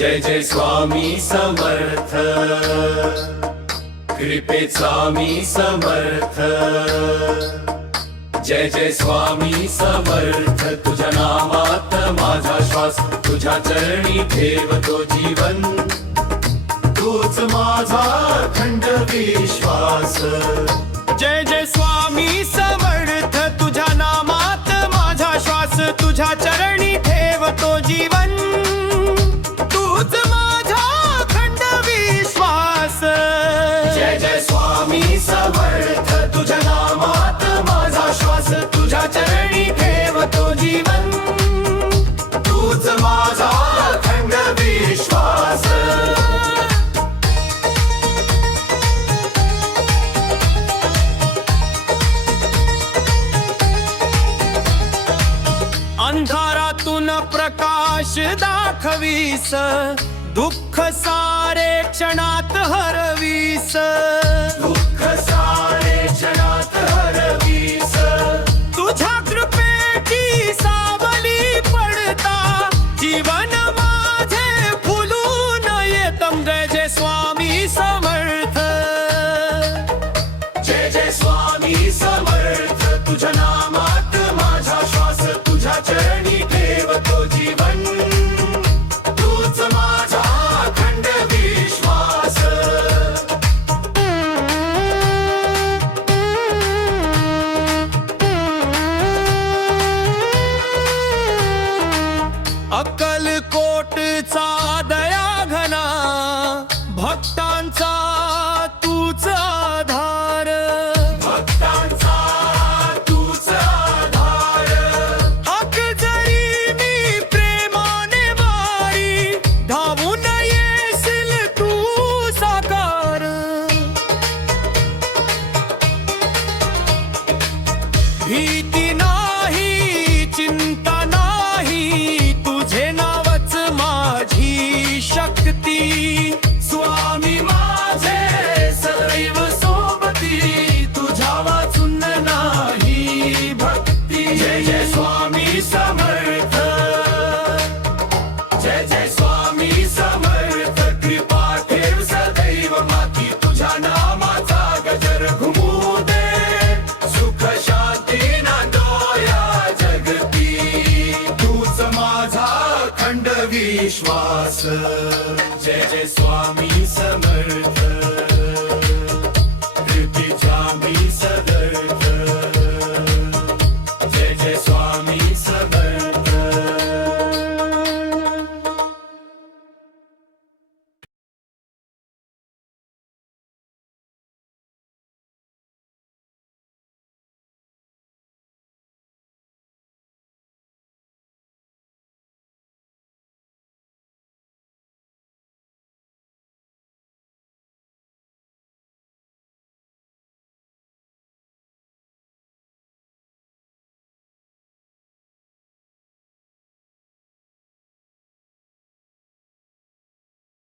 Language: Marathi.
जय जय स्वामी समर्थ, कृपेचा मी समर्थ। जय जय स्वामी समर्थ, तुझ्या नामात माझा श्वास, तुझ्या चरणी ठेवतो जीवन, तूच माझा अखंड विश्वास। जय जय स्वामी समर्थ, तुझ्या नामात माझा श्वास, तुझ्या चरणी ठेवतो जीवन, तूच माझा अखंड विश्वास। जय जय स्वामी समर्थ, तुझ्या नामात माझा श्वास, तुझ्या चरणी ठेवतो जीवन, तूच माझा अखंड विश्वास। अंधारातून प्रकाश दाखवीस, दुःख सारे क्षणात हरवीस, दुःख सारे क्षणात हरवीस। तुझ्या कृपेची सावली पडता जीवन माझे फुलून येतम। जय जय स्वामी समर्थ, जय जय स्वामी समर्थ, तुझ्या नामात माझा श्वास, तुझ्या चरणी ठेवतो जीवन, तूच माझा अखंड विश्वास। अक्कलकोटचा दया घना, भक्तांचा तूच आधार, भक्तांचा तूच आधार। हाक जरी मी प्रेमाने वारी, धावून येशील तू साकार। भीती नाही, चिंता नाही, तुझे नावच माझी शक्ती। स्वामी माझे सदैव सोबती, तुझ्या वाचून नाही भक्ती। जय जय स्वामी समर्थ, जय जय स्वामी समर्थ, कृपा ठेव सदैव माती, तुझ्या नामाचा गजर घुमू दे, सुख शांती नांदोया जगती, तूच माझा अखंड विश्वास।